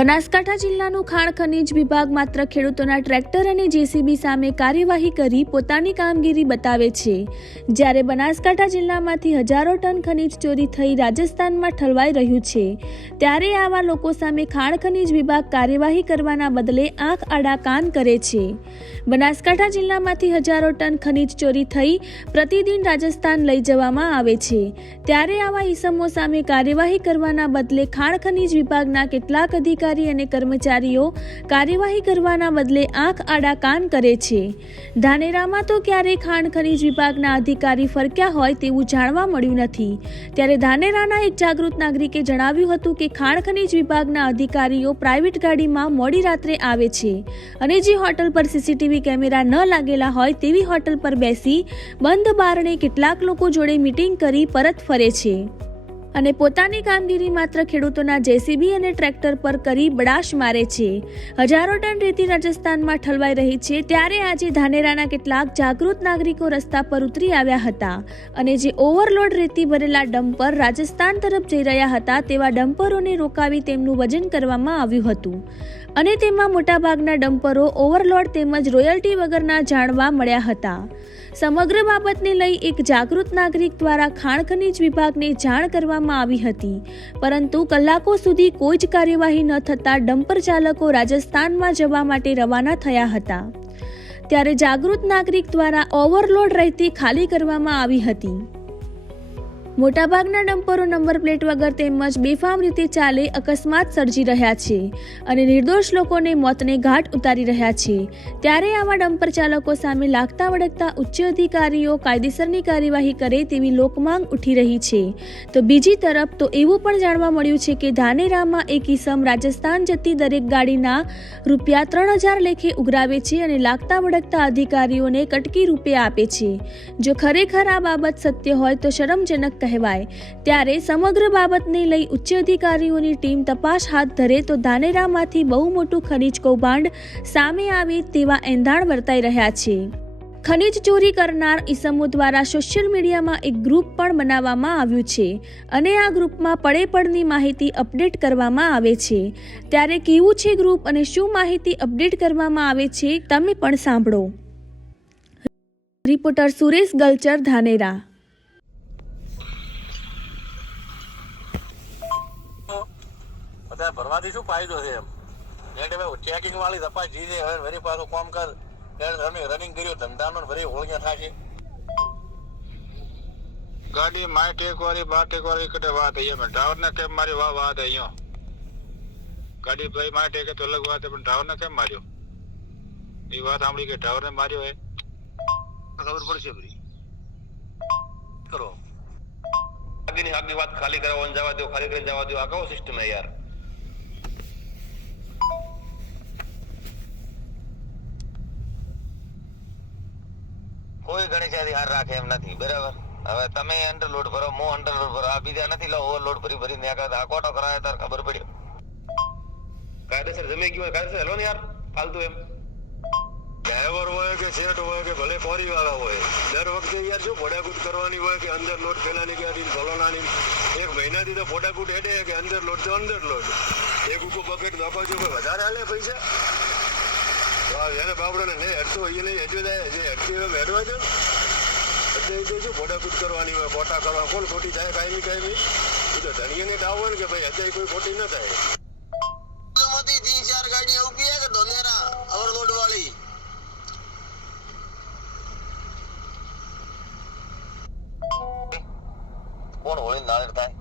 બનાસકાંઠા જિલ્લાનું ખાણ ખનીજ વિભાગ માત્ર ખેડૂતોના ટ્રેક્ટર અને જેસીબી સામે કાર્યવાહી કરી પોતાની કામગીરી બતાવે છે, જ્યારે બનાસકાંઠા જિલ્લામાંથી હજારો ટન ખનીજ ચોરી થઈ રાજસ્થાનમાં ઠલવાઈ રહ્યું છે, ત્યારે આવા લોકો સામે ખાણ ખનીજ વિભાગ કાર્યવાહી કરવાના બદલે આંખ આડા કાન કરે છે। બનાસકાંઠા જિલ્લામાંથી હજારો ટન ખનીજ ચોરી થઈ પ્રતિદિન રાજસ્થાન લઈ જવામાં આવે છે, ત્યારે આવા ઈસમો સામે કાર્યવાહી કરવાના બદલે ખાણ ખનીજ વિભાગના કેટલાક અધિકારી અને કર્મચારીઓ કાર્યવાહી કરવાના બદલે આંખ આડા કાન કરે છે। ધાનેરામાં તો ક્યારેય ખાણ ખનીજ વિભાગના અધિકારી ફરક્યા હોય તેવું જાણવા મળ્યું નથી, ત્યારે ધાનેરાના એક જાગૃત નાગરિકે જણાવ્યું હતું કે ખાણ ખનીજ વિભાગના અધિકારીઓ પ્રાઇવેટ ગાડીમાં મોડી રાત્રે આવે છે અને જે હોટલ પર સીસીટીવી કેમેરા ન લાગેલા હોય તેવી હોટલ પર બેસી બંધ બારણે કેટલાક લોકો જોડે મીટિંગ કરી પરત ફરે છે અને પોતાની કામગીરી માત્ર ખેડૂતોના જેસીબી અને ટ્રેક્ટર પર કરી બડાશ મારે છે। હજારો ટન રેતી રાજસ્થાનમાં ઠલવાઈ રહી છે, ત્યારે આજે ધાનેરાના કેટલાક જાગૃત નાગરિકો રસ્તા પર ઉતરી આવ્યા હતા અને જે ઓવરલોડ રેતી ભરેલા ડમ્પર રાજસ્થાન તરફ જઈ રહ્યા હતા તેવા ડમ્પરોને રોકાવી તેમનું વજન કરવામાં આવ્યું હતું અને તેમાં મોટાભાગના ડમ્પરો ઓવરલોડ તેમજ રોયલ્ટી વગરના જાણવા મળ્યા હતા। સમગ્ર બાબતને લઈ એક જાગૃત નાગરિક દ્વારા ખાણ ખનીજ વિભાગને જાણ કરવામાં આવી હતી, પરંતુ કલાકો સુધી કોઈ જ કાર્યવાહી ન થતાં ડમ્પર ચાલકો રાજસ્થાનમાં જવા માટે રવાના થયા હતા, ત્યારે જાગૃત નાગરિક દ્વારા ઓવરલોડ રેતી ખાલી કરવામાં આવી હતી। મોટાભાગના ડમ્પરો નંબર પ્લેટ વગર તેમજ બેફામ રીતે ચાલે અકસ્માત સર્જી રહ્યા છે અને નિર્દોષ લોકોને મોતને ઘાટ ઉતારી રહ્યા છે, ત્યારે આવા ડમ્પર ચાલકો સામે લાગતા વળગતા ઉચ્ચ અધિકારીઓ કાયદેસરની કાર્યવાહી કરે તેવી લોકમાંગ ઉઠી રહી છે। તો બીજી તરફ તો એવું પણ જાણવા મળ્યું છે કે ધાનેરામાં એક ઈસમ રાજસ્થાન જતી દરેક ગાડીના રૂપિયા 3000 લેખે ઉઘરાવે છે અને લાગતા વળગતા અધિકારીઓને કટકી રૂપે આપે છે। જો ખરેખર આ બાબત સત્ય હોય તો શરમજનક કહેવાય, ત્યારે સમગ્ર બાબતને લઈ ઉચ્ચ અધિકારીઓની ટીમ તપાસ હાથ ધરે તો ધાનેરામાંથી બહુ મોટું ખનીજ કૌભાંડ સામે આવે તેવા એંધાણ વર્તાઈ રહ્યા છે। ખનીજ ચોરી કરનાર ઈસમો દ્વારા સોશિયલ મીડિયામાં એક ગ્રુપ પણ બનાવવામાં આવ્યું છે અને આ ગ્રુપમાં પડે માહિતી અપડેટ કરવામાં આવે છે, ત્યારે કેવું છે ગ્રુપ અને શું માહિતી અપડેટ કરવામાં આવે છે તમે પણ સાંભળો। રિપોર્ટર સુરેશ ગલચર, ધાનેરા। ભરવાથી શું ફાયદો છે એમ ચેકિંગ વાળી તપાસ જીજે હવે વરી પાછું કામ કર રનિંગ કર્યો ધંધાનો વરી હોળિયા થશે। ગાડી માય ટેક વાળી બા ટેક વાળી કટે વાત અહીંયા ડ્રાઈવર ને કેમ મારી વાત અહીંયા ગાડી ભાઈ માય ટેકે તો અલગ વાત પણ ડ્રાઈવર ને કેમ માર્યો એ વાત સાંભળી કે ડ્રાઈવર ને માર્યો હે ખબર પડશે ભાઈ કરો આગની વાત ખાલી કરાવવાની જવા દો, ખાલી કરીને જવા દો, આ કયો સિસ્ટમ હે યાર। કોઈ ગણેશાથી હાર રાખે એમ નથી, બરાબર। હવે તમે અંડરલોડ ભરો, હું અંડરલોડ ભરો, આ બીજા નથી લો ઓવરલોડ ભરી આ કોટો કરાવે તાર ખબર પડ્યો કાયદેસર જમી ગયું હોય કાયદેસર હેલો ને યાર ફાલતુ એમ ડ્રાઈવર હોય કે સેટ હોય કે ભલે કોરી વાળા હોય દર વખતે યાર જો ફોડાકૂટ કરવાની હોય કે અંદર લોડ પેલાની ગાડી ફલોનાની એક મહિનાથી તો ફોડાકૂટ હેડે કે અંદર લોડ તો અંદર લોડ એક ઉકો બકેટ નોખો જો કોઈ વધારે હાલે પૈસા એને બાબડોને નહીં હેડતો એ નહીં હેડ્યો જાય જે હેડતી હોય હેડવા દો એટલે એ શું ફોડાકૂટ કરવાની હોય ખોટા કરવા કોણ ખોટી થાય કાયમી એ તો ધણીને ડાવ હોય ને કે ભાઈ અત્યારે કોઈ ખોટી ન થાય। 3-4 ગાડીઓ ઉભી કે ધોનેરા ઓવરલોડ વાળી કોણ હોળી નાળ થાય